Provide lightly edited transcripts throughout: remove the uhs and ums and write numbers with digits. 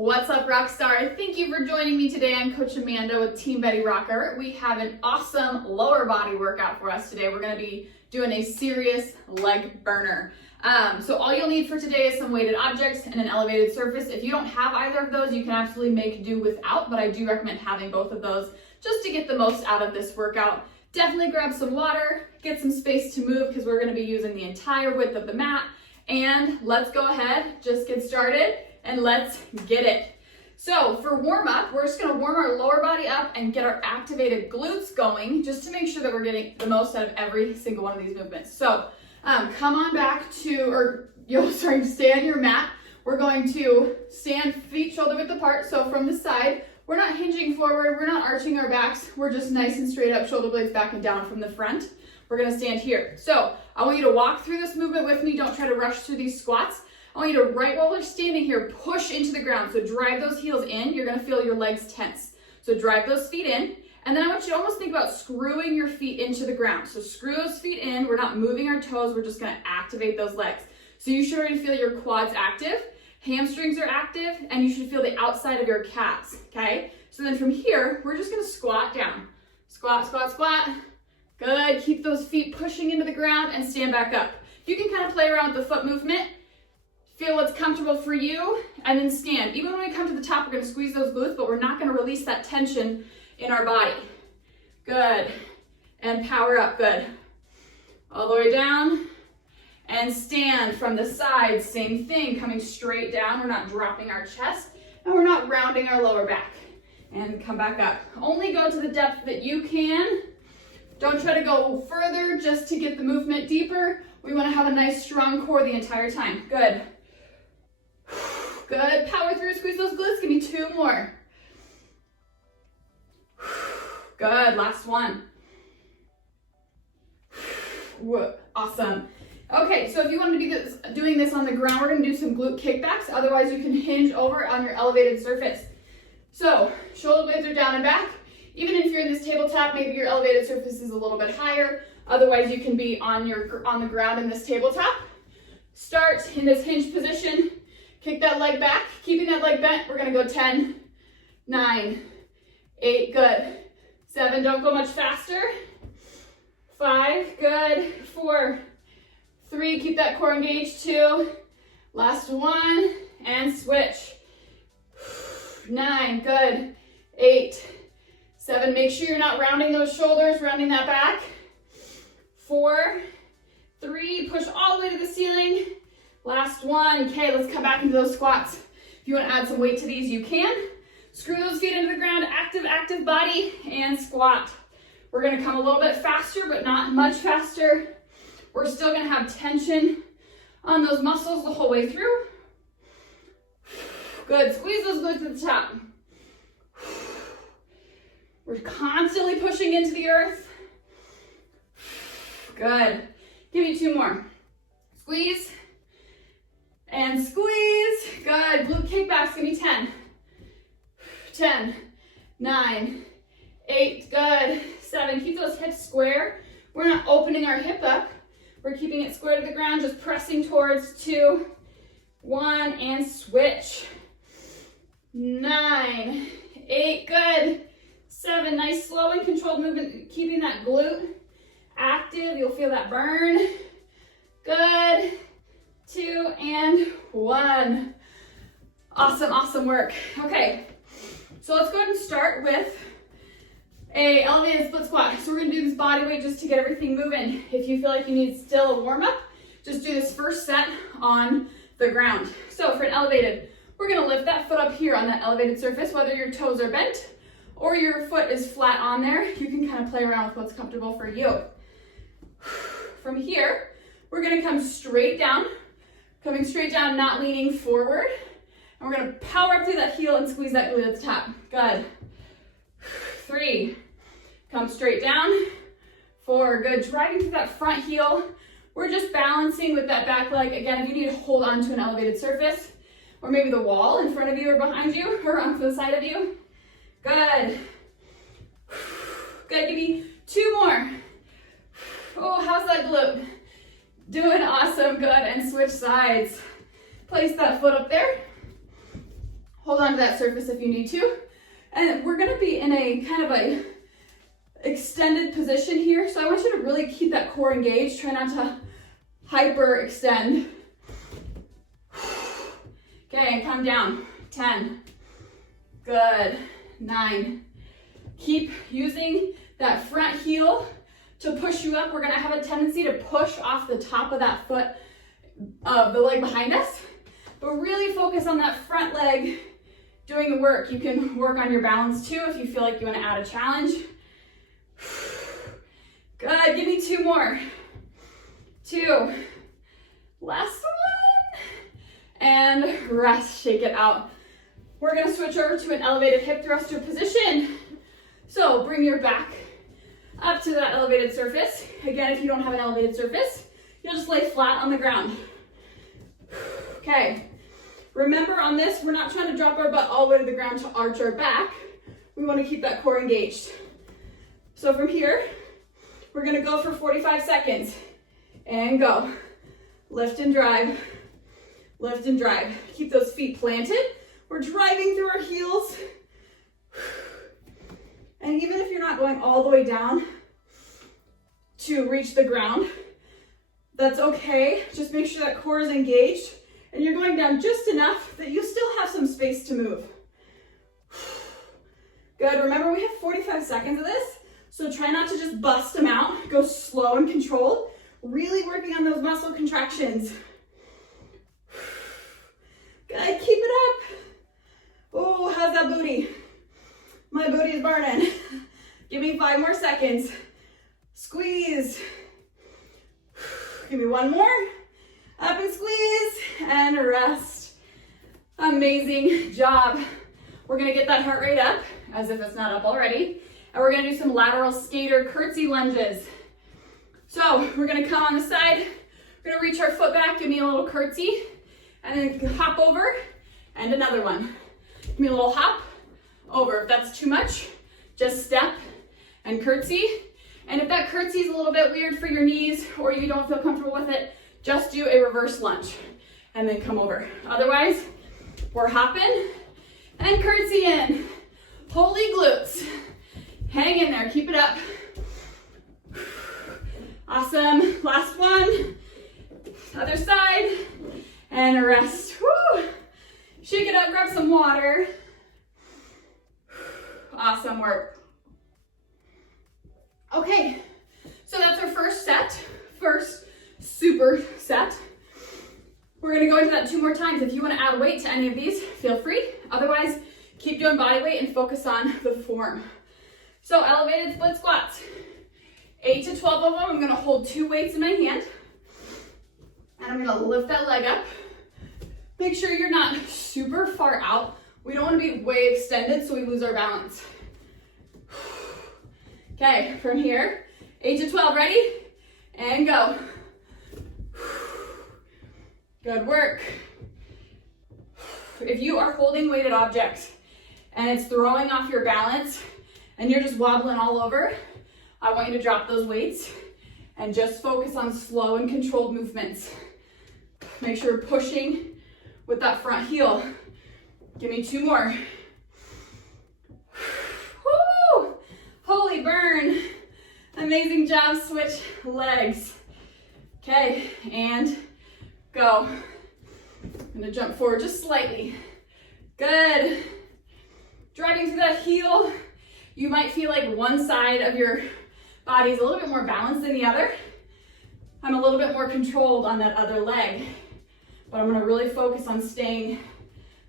What's up, Rockstar? Thank you for joining me today. I'm Coach Amanda with Team Betty Rocker. We have an awesome lower body workout for us today. We're going to be doing a serious leg burner. So all you'll need for today is some weighted objects and an elevated surface. If you don't have either of those, you can absolutely make do without, but I do recommend having both of those just to get the most out of this workout. Definitely grab some water, get some space to move because we're going to be using the entire width of the mat. And let's go ahead, just get started. And let's get it. So for warm up, we're just gonna warm our lower body up and get our activated glutes going just to make sure that we're getting the most out of every single one of these movements. So come on back to, stay on your mat. We're going to stand feet shoulder width apart. So from the side, we're not hinging forward, we're not arching our backs, we're just nice and straight up, shoulder blades back and down from the front. We're gonna stand here. So I want you to walk through this movement with me. Don't try to rush through these squats. I want you to, right while we're standing here, push into the ground. So drive those heels in. You're gonna feel your legs tense. So drive those feet in. And then I want you to almost think about screwing your feet into the ground. So screw those feet in. We're not moving our toes. We're just gonna activate those legs. So you should already feel your quads active, hamstrings are active, and you should feel the outside of your calves, okay? So then from here, we're just gonna squat down. Squat, squat, squat. Good, keep those feet pushing into the ground and stand back up. You can kind of play around with the foot movement. Feel what's comfortable for you, and then stand. Even when we come to the top, we're gonna squeeze those glutes, but we're not gonna release that tension in our body. Good, and power up, good. All the way down, and stand from the side, same thing, coming straight down. We're not dropping our chest, and we're not rounding our lower back. And come back up. Only go to the depth that you can. Don't try to go further just to get the movement deeper. We wanna have a nice strong core the entire time. Good. Good, power through, squeeze those glutes, give me 2 more. Good, last one. Awesome. Okay, so if you want to be doing this on the ground, we're gonna do some glute kickbacks. Otherwise, you can hinge over on your elevated surface. So, shoulder blades are down and back. Even if you're in this tabletop, maybe your elevated surface is a little bit higher. Otherwise, you can be on the ground in this tabletop. Start in this hinge position. Kick that leg back, keeping that leg bent. We're gonna go 10, 9, 8, good. 7, don't go much faster. 5, good. 4, 3, keep that core engaged. 2, last one, and switch. 9, good. 8, 7, make sure you're not rounding those shoulders, rounding that back. 4, 3, push all the way to the ceiling. Last one. Okay, let's come back into those squats. If you want to add some weight to these, you can. Screw those feet into the ground, active body, and squat. We're going to come a little bit faster, but not much faster. We're still going to have tension on those muscles the whole way through. Good, squeeze those glutes at the top. We're constantly pushing into the earth. Good. Give me 2 more. Squeeze. And squeeze, good. Glute kickbacks, give me 10. 10, 9, 8, good. 7, keep those hips square. We're not opening our hip up. We're keeping it square to the ground, just pressing towards 2, 1, and switch. 9, 8, good. 7, nice slow and controlled movement, keeping that glute active. You'll feel that burn. Good. 2 and 1. Awesome work. Okay, so let's go ahead and start with a elevated split squat. So we're gonna do this body weight just to get everything moving. If you feel like you need still a warm up, just do this first set on the ground. So for an elevated, we're gonna lift that foot up here on that elevated surface, whether your toes are bent or your foot is flat on there. You can kind of play around with what's comfortable for you. From here, we're gonna come straight down. Coming straight down, not leaning forward. And we're gonna power up through that heel and squeeze that glute at the top. Good. 3, come straight down. 4, good. Driving through that front heel. We're just balancing with that back leg. Again, if you need to hold on to an elevated surface, or maybe the wall in front of you or behind you, or on the side of you. Good. Good, give me 2 more. Oh, how's that glute? Doing awesome, good, and switch sides. Place that foot up there. Hold on to that surface if you need to. And we're gonna be in a kind of a extended position here. So I want you to really keep that core engaged. Try not to hyperextend. Okay, come down. 10. Good. 9. Keep using that front heel to push you up. We're gonna have a tendency to push off the top of that foot of the leg behind us, but really focus on that front leg doing the work. You can work on your balance too if you feel like you want to add a challenge. Good, give me 2 more. 2. Last one. And rest, shake it out. We're gonna switch over to an elevated hip thruster position. So bring your back up to that elevated surface. Again, if you don't have an elevated surface, you'll just lay flat on the ground. Okay, remember on this, we're not trying to drop our butt all the way to the ground to arch our back. We want to keep that core engaged. So from here, we're gonna go for 45 seconds. And go. Lift and drive. Lift and drive. Keep those feet planted. We're driving through our heels. And even if you're not going all the way down to reach the ground, that's okay. Just make sure that core is engaged and you're going down just enough that you still have some space to move. Good, remember we have 45 seconds of this, so try not to just bust them out. Go slow and controlled, really working on those muscle contractions. Good, keep it up. Oh, how's that booty? My booty is burning. Give me 5 more seconds. Squeeze. Give me 1 more. Up and squeeze and rest. Amazing job. We're gonna get that heart rate up as if it's not up already. And we're gonna do some lateral skater curtsy lunges. So we're gonna come on the side. We're gonna reach our foot back, give me a little curtsy, and then hop over and another one. Give me a little hop over. If that's too much, just step and curtsy. And if that curtsy is a little bit weird for your knees or you don't feel comfortable with it, just do a reverse lunge and then come over. Otherwise, we're hopping and curtsy in. Holy glutes. Hang in there, keep it up. Awesome, last one. Other side, and rest. Woo. Shake it up, grab some water. Awesome work. Okay, so that's our first set, first super set. We're gonna go into that 2 more times. If you wanna add weight to any of these, feel free. Otherwise, keep doing body weight and focus on the form. So elevated split squats. 8 to 12 of them. I'm gonna hold 2 weights in my hand. And I'm gonna lift that leg up. Make sure you're not super far out. We don't wanna be way extended so we lose our balance. Okay, from here, 8 to 12, ready? And go. Good work. If you are holding weighted objects and it's throwing off your balance and you're just wobbling all over, I want you to drop those weights and just focus on slow and controlled movements. Make sure you're pushing with that front heel. Give me 2 more. Woo! Holy burn. Amazing job, switch legs. Okay, and go. I'm gonna jump forward just slightly. Good. Driving through that heel. You might feel like one side of your body is a little bit more balanced than the other. I'm a little bit more controlled on that other leg, but I'm gonna really focus on staying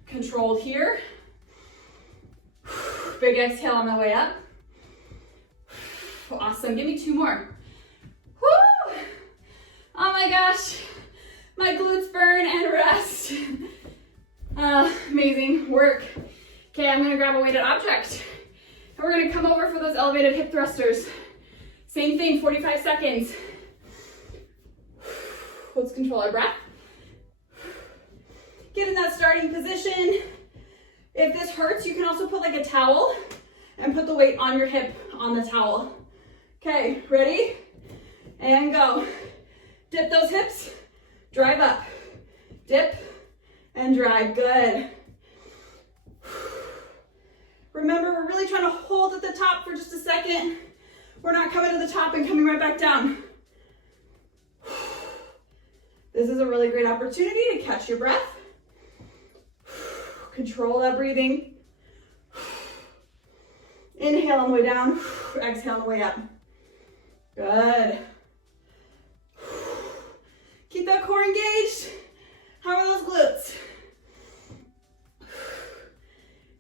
controlled here. Big exhale on the way up. Awesome, give me 2 more. Woo! Oh my gosh, my glutes burn and rest. Amazing work. Okay, I'm gonna grab a weighted object. And we're gonna come over for those elevated hip thrusters. Same thing, 45 seconds. Let's control our breath. Get in that starting position. If this hurts, you can also put like a towel and put the weight on your hip on the towel. Okay, ready? And go. Dip those hips, drive up. Dip and drive, good. Remember, we're really trying to hold at the top for just a second. We're not coming to the top and coming right back down. This is a really great opportunity to catch your breath. Control that breathing. Inhale on the way down, exhale on the way up. Good. Keep that core engaged. How are those glutes?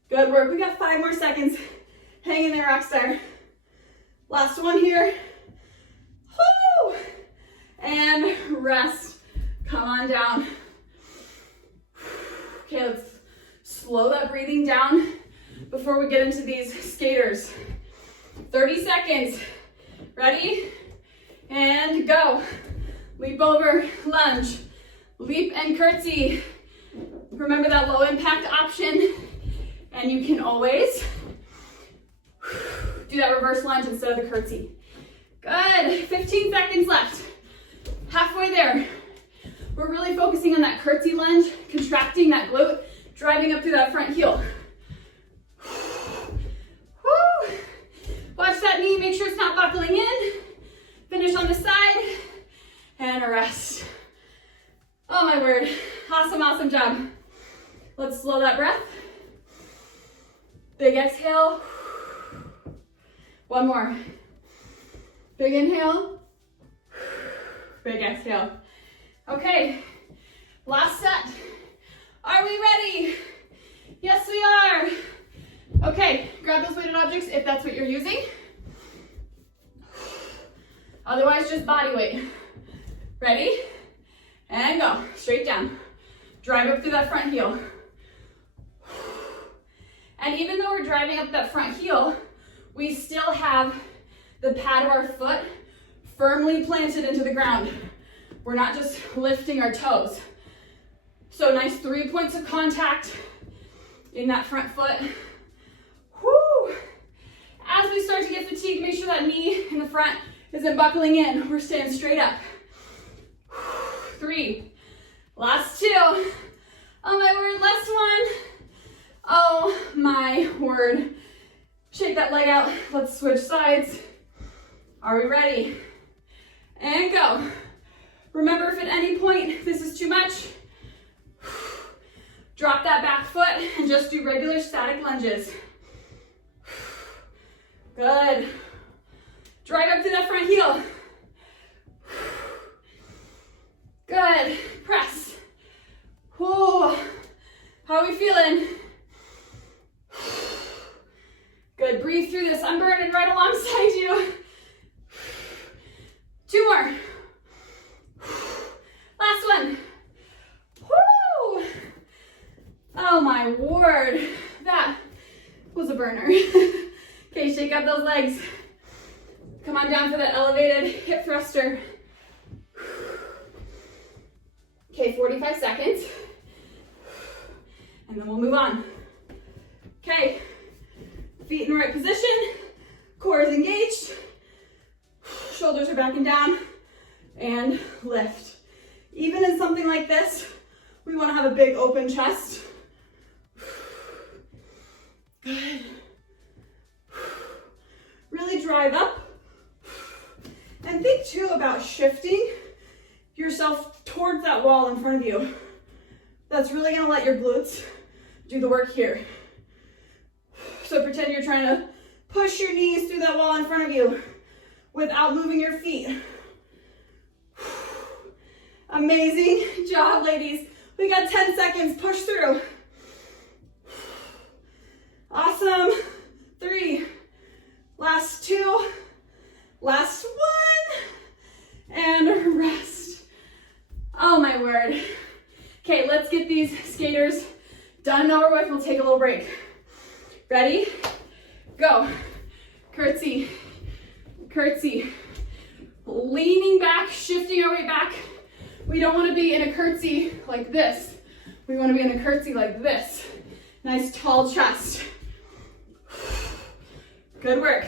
Good work. We got 5 more seconds. Hang in there, rockstar. Last one here. Woo! And rest. Come on down. Okay, let's slow that breathing down before we get into these skaters. 30 seconds. Ready? And go. Leap over, lunge. Leap and curtsy. Remember that low impact option. And you can always do that reverse lunge instead of the curtsy. Good. 15 seconds left. Halfway there. We're really focusing on that curtsy lunge, contracting that glute, driving up through that front heel. Woo. Watch that knee, make sure it's not buckling in. Finish on the side, and a rest. Oh my word, awesome, awesome job. Let's slow that breath. Big exhale. One more. Big inhale. Big exhale. Okay, last set. Are we ready? Yes, we are. Okay, grab those weighted objects if that's what you're using. Otherwise, just body weight. Ready? And go. Straight down. Drive up through that front heel. And even though we're driving up that front heel, we still have the pad of our foot firmly planted into the ground. We're not just lifting our toes. So nice 3 points of contact in that front foot. Woo! As we start to get fatigued, make sure that knee in the front isn't buckling in. We're staying straight up. 3. Last 2. Oh my word, last one. Oh my word. Shake that leg out. Let's switch sides. Are we ready? And go. Remember, if at any point this is too much, drop that back foot and just do regular static lunges. Good. Drive up through that front heel. Good. Press. Whoa. How are we feeling? Good. Breathe through this. I'm burning right alongside you. 2 more. Last one. Woo! Oh my word. That was a burner. Okay, shake out those legs. Come on down for that elevated hip thruster. Okay, 45 seconds. And then we'll move on. Okay, feet in the right position. Core is engaged. Shoulders are back and down. And lift. Even in something like this, we want to have a big open chest. Good. Really drive up. And think too about shifting yourself towards that wall in front of you. That's really going to let your glutes do the work here. So pretend you're trying to push your knees through that wall in front of you without moving your feet. Amazing job, ladies. We got 10 seconds. Push through. Awesome. 3. Last 2. Last 1. And rest. Oh my word. Okay, let's get these skaters done and over with. We'll take a little break. Ready? Go. Curtsy. Curtsy. Leaning back, shifting our weight back. We don't want to be in a curtsy like this. We want to be in a curtsy like this. Nice tall chest. Good work.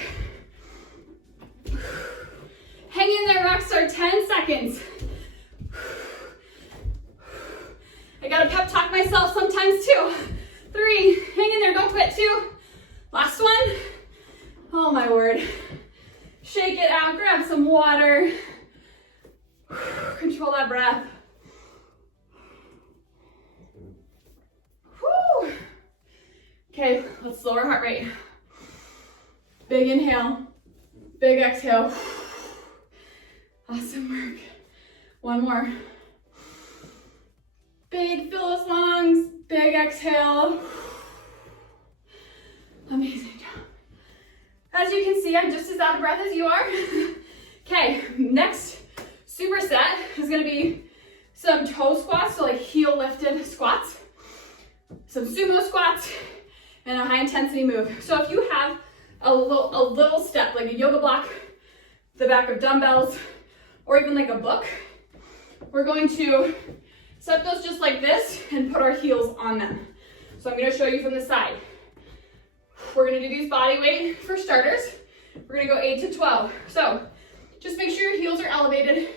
Hang in there, rockstar. 10 seconds. I gotta pep talk myself sometimes too. 3, hang in there, don't quit. 2, last some water. Control that breath. Whew. Okay, let's lower heart rate. Big inhale, big exhale. Awesome work. One more. Big fill those lungs, big exhale. Amazing job. As you can see, I'm just as out of breath as you are. Okay, next superset is gonna be some toe squats, so like heel lifted squats, some sumo squats, and a high intensity move. So if you have a little step, like a yoga block, the back of dumbbells, or even like a book, we're going to set those just like this and put our heels on them. So I'm gonna show you from the side. We're gonna do these body weight for starters. We're gonna go 8 to 12. So just make sure your heels are elevated.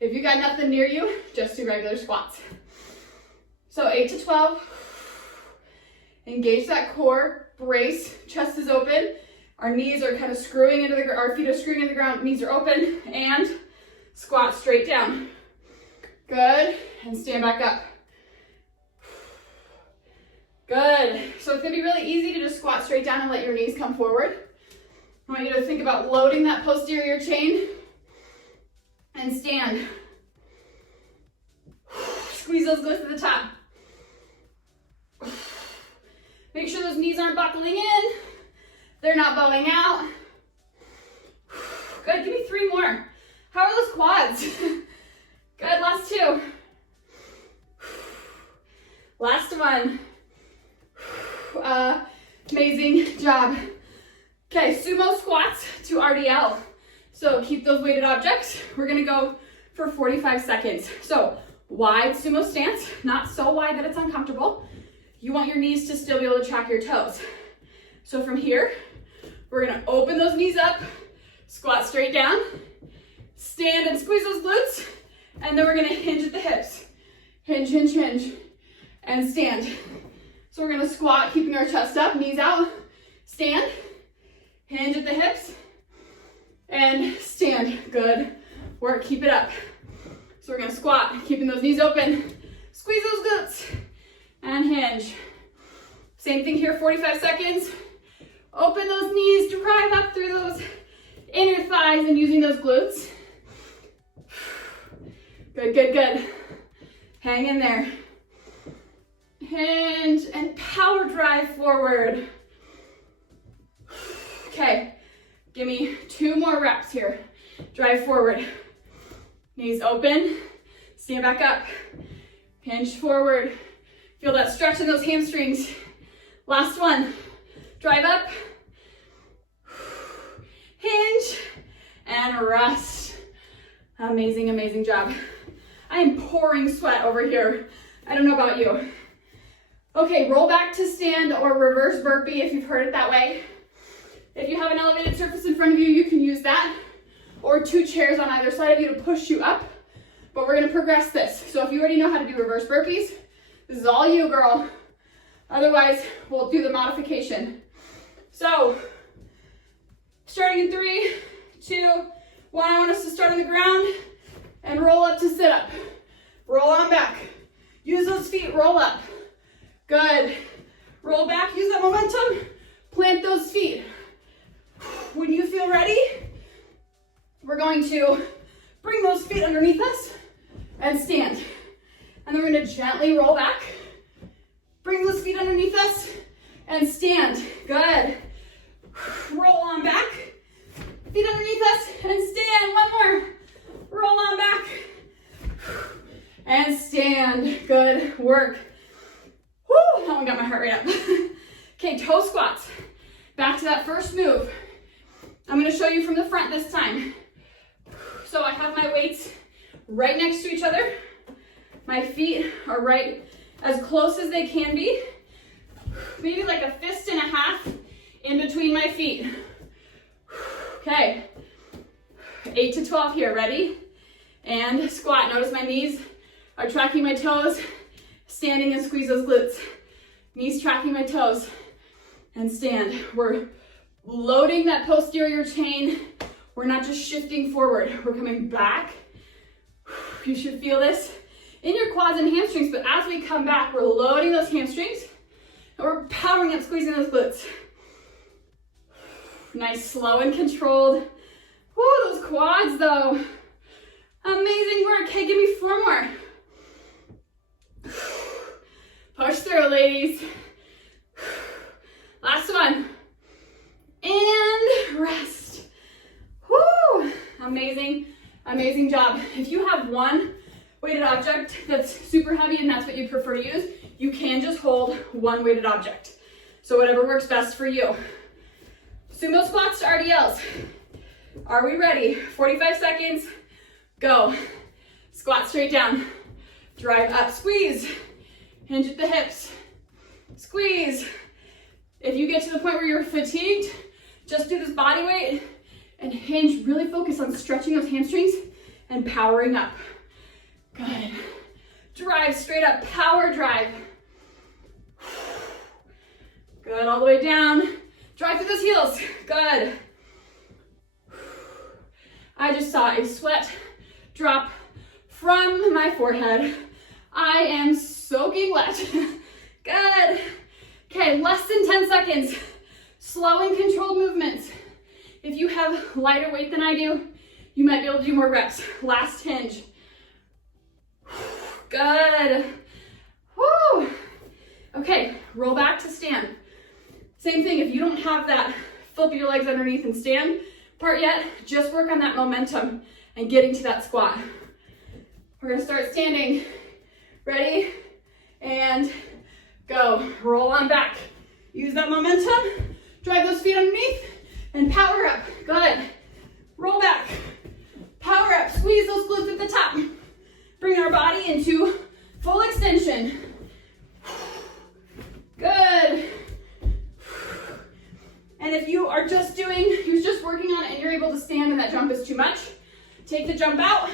If you got nothing near you, just do regular squats. So 8 to 12. Engage that core, brace, chest is open. Our knees are kind of screwing into the ground, our feet are screwing into the ground, knees are open, and squat straight down. Good, and stand back up. Good, so it's gonna be really easy to just squat straight down and let your knees come forward. I want you to think about loading that posterior chain and stand. Squeeze those glutes to the top. Make sure those knees aren't buckling in. They're not bowing out. Good, give me 3 more. How are those quads? Good, last 2. Last one. Amazing job. Okay, sumo squats to RDL. So keep those weighted objects. We're gonna go for 45 seconds. So wide sumo stance, not so wide that it's uncomfortable. You want your knees to still be able to track your toes. So from here, we're gonna open those knees up, squat straight down, stand and squeeze those glutes, and then we're gonna hinge at the hips. Hinge, hinge, hinge, and stand. So we're gonna squat, keeping our chest up, knees out, stand, hinge at the hips, and stand. Good work, keep it up. So we're gonna squat, keeping those knees open, squeeze those glutes, and hinge. Same thing here, 45 seconds. Open those knees, drive up through those inner thighs and using those glutes. Good, good, good. Hang in there. Hinge and power drive forward. Okay, give me 2 more reps here. Drive forward. Knees open, stand back up. Hinge forward. Feel that stretch in those hamstrings. Last one. Drive up. Hinge and rest. Amazing, amazing job. I am pouring sweat over here. I don't know about you. Okay, roll back to stand or reverse burpee if you've heard it that way. If you have an elevated surface in front of you, you can use that. Or 2 chairs on either side of you to push you up. But we're gonna progress this. So if you already know how to do reverse burpees, this is all you, girl. Otherwise, we'll do the modification. So, starting in 3, 2, 1, I want us to start on the ground and roll up to sit up. Roll on back. Use those feet, roll up. Good. Roll back, use that momentum. Plant those feet. When you feel ready, we're going to bring those feet underneath us and stand. And then we're going to gently roll back. Bring those feet underneath us and stand. Good. Roll on back. Feet underneath us and stand. One more. Roll on back. And stand. Good work. Woo, that one got my heart rate up. Okay, toe squats. Back to that first move. I'm going to show you from the front this time. So I have my weights right next to each other. My feet are right as close as they can be. Maybe like a fist and a half in between my feet. Okay, 8 to 12 here, ready? And squat. Notice my knees are tracking my toes. Standing and squeeze those glutes. Knees tracking my toes. And stand. We're loading that posterior chain. We're not just shifting forward, we're coming back. You should feel this in your quads and hamstrings, but as we come back, we're loading those hamstrings and we're powering up, squeezing those glutes. Nice, slow and controlled. Woo, those quads though. Amazing work. Okay, give me 4 more. Push through, ladies. Last one. And rest. Woo! Amazing, amazing job. If you have one weighted object that's super heavy and that's what you prefer to use, you can just hold one weighted object. So whatever works best for you. Sumo squats to RDLs. Are we ready? 45 seconds. Go. Squat straight down. Drive up, squeeze. Hinge at the hips. Squeeze. If you get to the point where you're fatigued, just do this body weight and hinge. Really focus on stretching those hamstrings and powering up. Good. Drive straight up, power drive. Good, all the way down. Drive through those heels. Good. I just saw a sweat drop from my forehead. I am soaking wet. Good. Okay, less than 10 seconds. Slow and controlled movements. If you have lighter weight than I do, you might be able to do more reps. Last hinge. Good. Woo. Okay, roll back to stand. Same thing, if you don't have that flip your legs underneath and stand part yet, just work on that momentum and getting to that squat. We're gonna start standing. Ready? And go. Roll on back. Use that momentum. Drive those feet underneath and power up. Good. Roll back. Power up. Squeeze those glutes at the top. Bring our body into full extension. Good. And if you are just working on it and you're able to stand and that jump is too much, take the jump out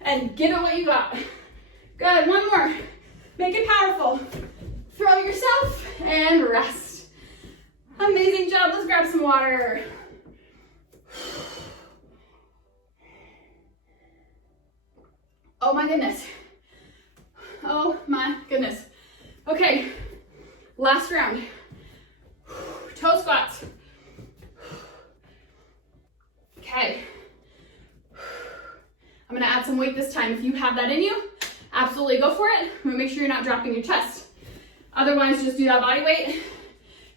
and give it what you got. Good, one more. Make it powerful. Throw yourself and rest. Amazing job, let's grab some water. Oh my goodness. Oh my goodness. Okay, last round. Toe squats. Okay. I'm gonna add some weight this time. If you have that in you, absolutely go for it. I'm gonna make sure you're not dropping your chest. Otherwise, just do that body weight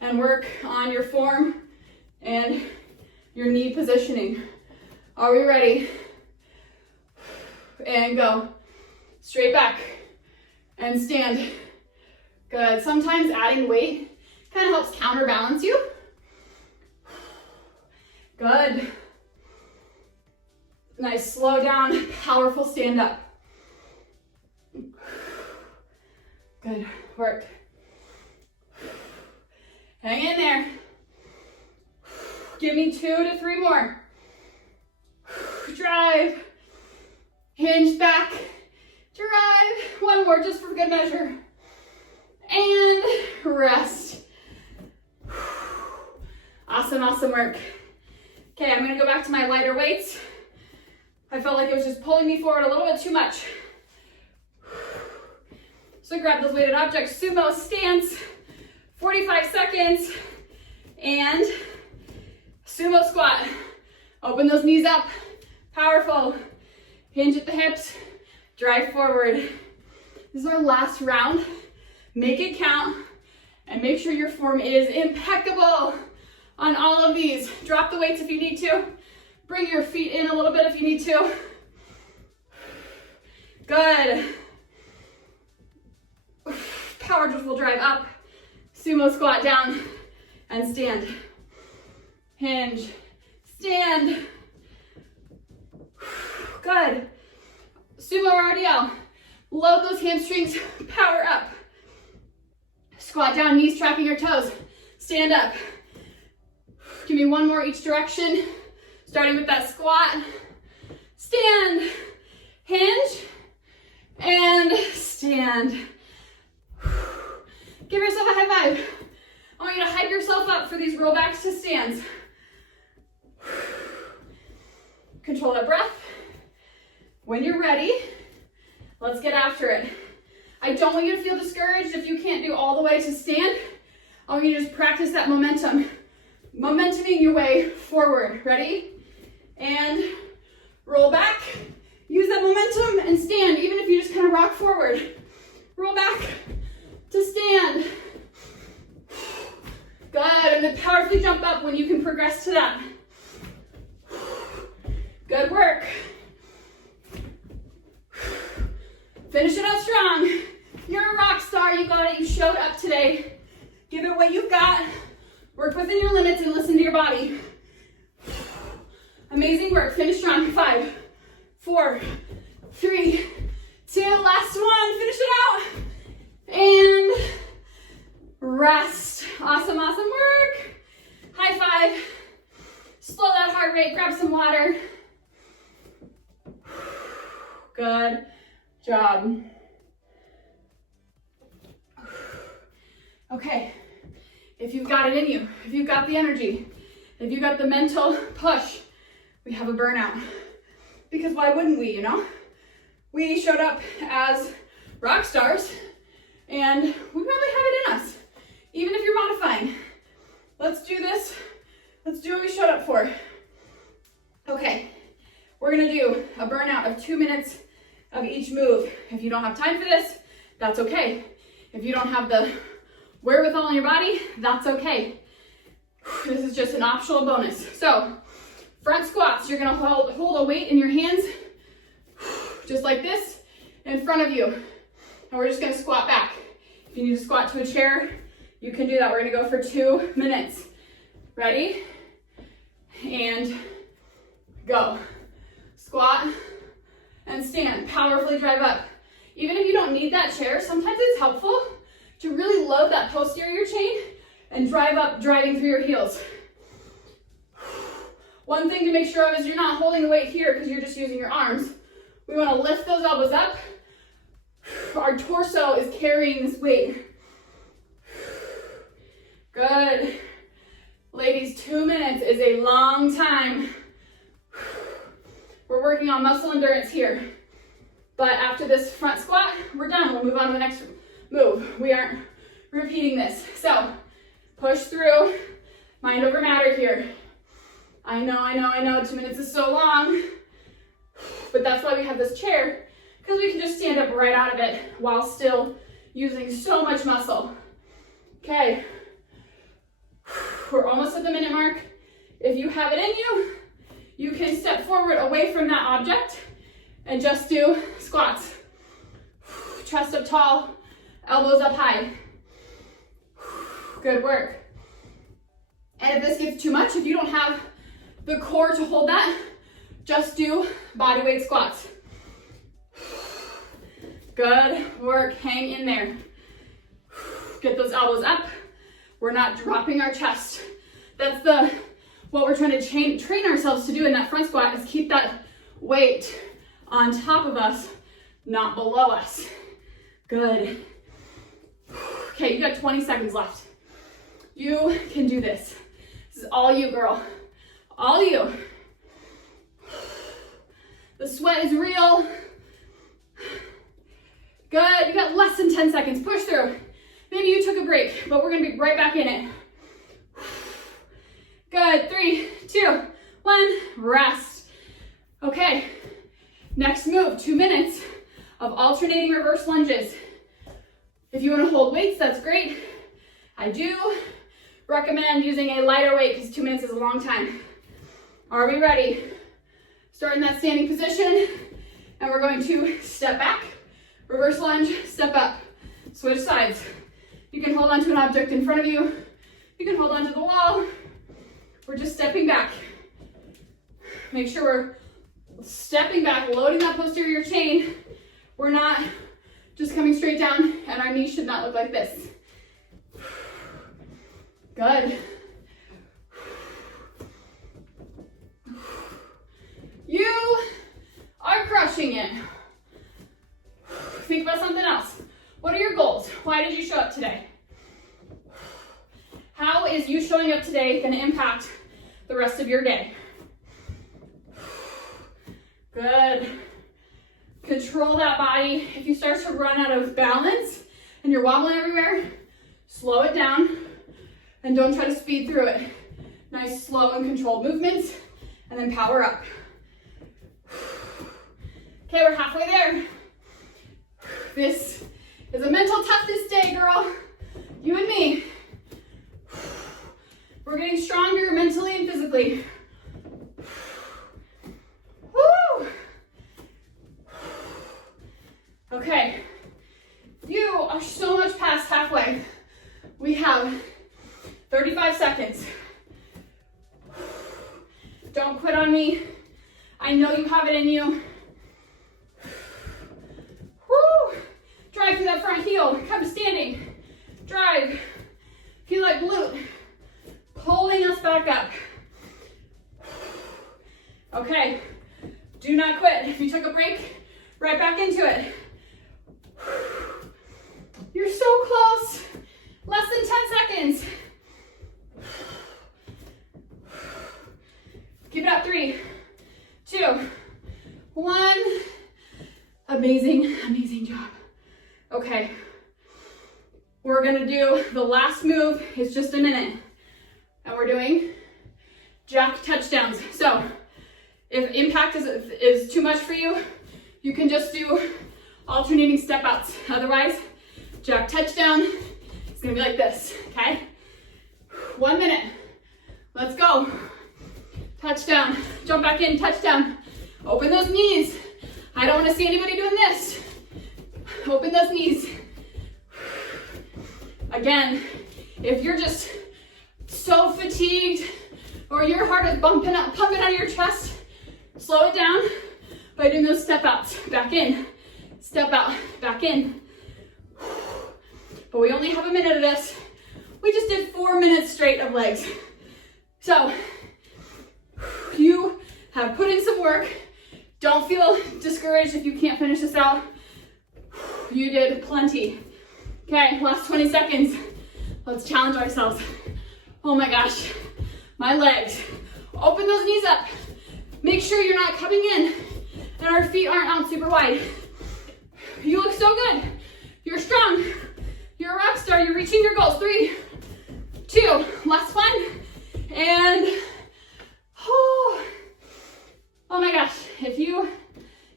and work on your form and your knee positioning. Are we ready? And go. Straight back and stand. Good. Sometimes adding weight kind of helps counterbalance you. Good. Nice, slow down, powerful stand up. Good work. Hang in there. Give me 2 to 3 more. Drive. Hinge back. Drive. One more just for good measure. And rest. Awesome, awesome work. Okay, I'm gonna go back to my lighter weights. I felt like it was just pulling me forward a little bit too much. So grab those weighted objects, sumo stance, 45 seconds, and sumo squat. Open those knees up, powerful. Hinge at the hips, drive forward. This is our last round. Make it count, and make sure your form is impeccable on all of these. Drop the weights if you need to. Bring your feet in a little bit if you need to. Good. Power will drive up. Sumo squat down and stand. Hinge, stand. Good. Sumo RDL. Load those hamstrings, power up. Squat down, knees tracking your toes. Stand up. Give me one more each direction. Starting with that squat. Stand, hinge, and stand. Give yourself a high five. I want you to hype yourself up for these rollbacks to stands. Control that breath. When you're ready, let's get after it. I don't want you to feel discouraged if you can't do all the way to stand. I want you to just practice that momentum. Momentuming your way forward. Ready? And roll back. Use that momentum and stand, even if you just kind of rock forward. Roll back to stand. Good, and then powerfully jump up when you can progress to that. Good work. Finish it out strong. You're a rock star, you got it, you showed up today. Give it what you've got. Work within your limits and listen to your body. Amazing work, finish strong. 5, 4, 3, 2, last one, finish it out. And rest. Awesome, awesome work. High five. Slow that heart rate, grab some water. Good job. Okay, if you've got it in you, if you've got the energy, if you've got the mental push, we have a burnout. Because why wouldn't we, you know? We showed up as rock stars and we probably have it in us, even if you're modifying. Let's do this. Let's do what we showed up for. Okay, we're gonna do a burnout of 2 minutes of each move. If you don't have time for this, that's okay. If you don't have the wherewithal in your body, that's okay. This is just an optional bonus. So, front squats, you're gonna hold a weight in your hands, just like this, in front of you. And we're just gonna squat back. If you need to squat to a chair, you can do that. We're gonna go for 2 minutes. Ready? And go. Squat and stand. Powerfully drive up. Even if you don't need that chair, sometimes it's helpful to really load that posterior chain and drive up, driving through your heels. One thing to make sure of is you're not holding the weight here because you're just using your arms. We want to lift those elbows up. Our torso is carrying this weight. Good. Ladies, 2 minutes is a long time. We're working on muscle endurance here. But after this front squat, we're done. We'll move on to the next move. We aren't repeating this. So, push through. Mind over matter here. I know, 2 minutes is so long. But that's why we have this chair, because we can just stand up right out of it while still using so much muscle. Okay. We're almost at the minute mark. If you have it in you, you can step forward away from that object and just do squats. Chest up tall, elbows up high. Good work. And if this gets too much, if you don't have the core to hold that, just do body weight squats. Good work, hang in there. Get those elbows up. We're not dropping our chest. That's what we're trying to train ourselves to do in that front squat, is keep that weight on top of us, not below us. Good. Okay, you got 20 seconds left. You can do this. This is all you, girl. All you. The sweat is real. Good, you got less than 10 seconds. Push through. Maybe you took a break, but we're gonna be right back in it. Good, 3, 2, 1, rest. Okay, next move, 2 minutes of alternating reverse lunges. If you wanna hold weights, that's great. I do recommend using a lighter weight because 2 minutes is a long time. Are we ready? Start in that standing position, and we're going to step back, reverse lunge, step up, switch sides. You can hold onto an object in front of you. You can hold onto the wall. We're just stepping back. Make sure we're stepping back, loading that posterior chain. We're not just coming straight down, and our knees should not look like this. Good. You are crushing it. Think about something else. What are your goals? Why did you show up today? How is you showing up today going to impact the rest of your day? Good. Control that body. If you start to run out of balance and you're wobbling everywhere, slow it down and don't try to speed through it. Nice, slow and controlled movements, and then power up. Okay, we're halfway there. This is a mental toughness day, girl. You and me. We're getting stronger mentally and physically. Woo! Okay, you are so much past halfway. We have 35 seconds. Don't quit on me. I know you have it in you. Woo! Drive through that front heel. Come to standing. Drive. Feel like glute. Pulling us back up. Okay. Do not quit. If you took a break, right back into it. You're so close. Less than 10 seconds. Keep it up. 3, 2, 1. Amazing, amazing job. Okay. We're gonna do the last move. It's just a minute. And we're doing jack touchdowns. So if impact is too much for you, you can just do alternating step outs. Otherwise, jack touchdown. It's gonna be like this, okay? 1 minute. Let's go. Touchdown. Jump back in, touchdown. Open those knees. I don't wanna see anybody doing this. Open those knees. Again, if you're just so fatigued or your heart is pumping out of your chest, slow it down by doing those step outs. Back in, step out, back in. But we only have a minute of this. We just did 4 minutes straight of legs. So you have put in some work. Don't feel discouraged if you can't finish this out. You did plenty. Okay, last 20 seconds. Let's challenge ourselves. Oh my gosh, my legs. Open those knees up. Make sure you're not coming in and our feet aren't out super wide. You look so good. You're strong. You're a rock star. You're reaching your goals. 3, 2, last one. And, oh my gosh, if you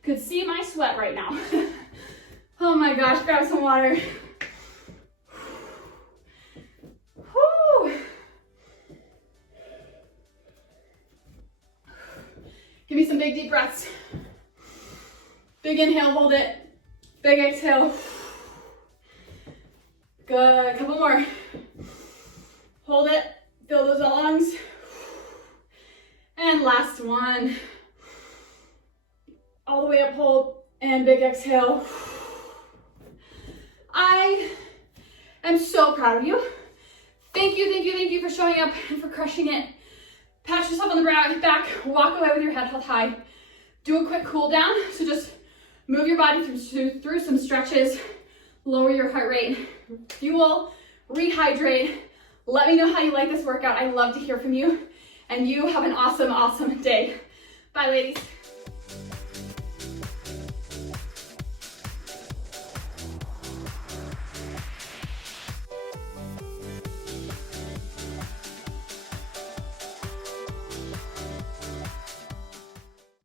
could see my sweat right now. Oh my gosh, grab some water. Whew. Give me some big deep breaths. Big inhale, hold it. Big exhale. Good, a couple more. Hold it, fill those lungs. And last one. All the way up, hold, and big exhale. I am so proud of you. Thank you, thank you, thank you for showing up and for crushing it. Pat yourself on the back, walk away with your head held high. Do a quick cool down, so just move your body through some stretches, lower your heart rate, fuel, rehydrate. Let me know how you like this workout. I love to hear from you, and you have an awesome, awesome day. Bye, ladies.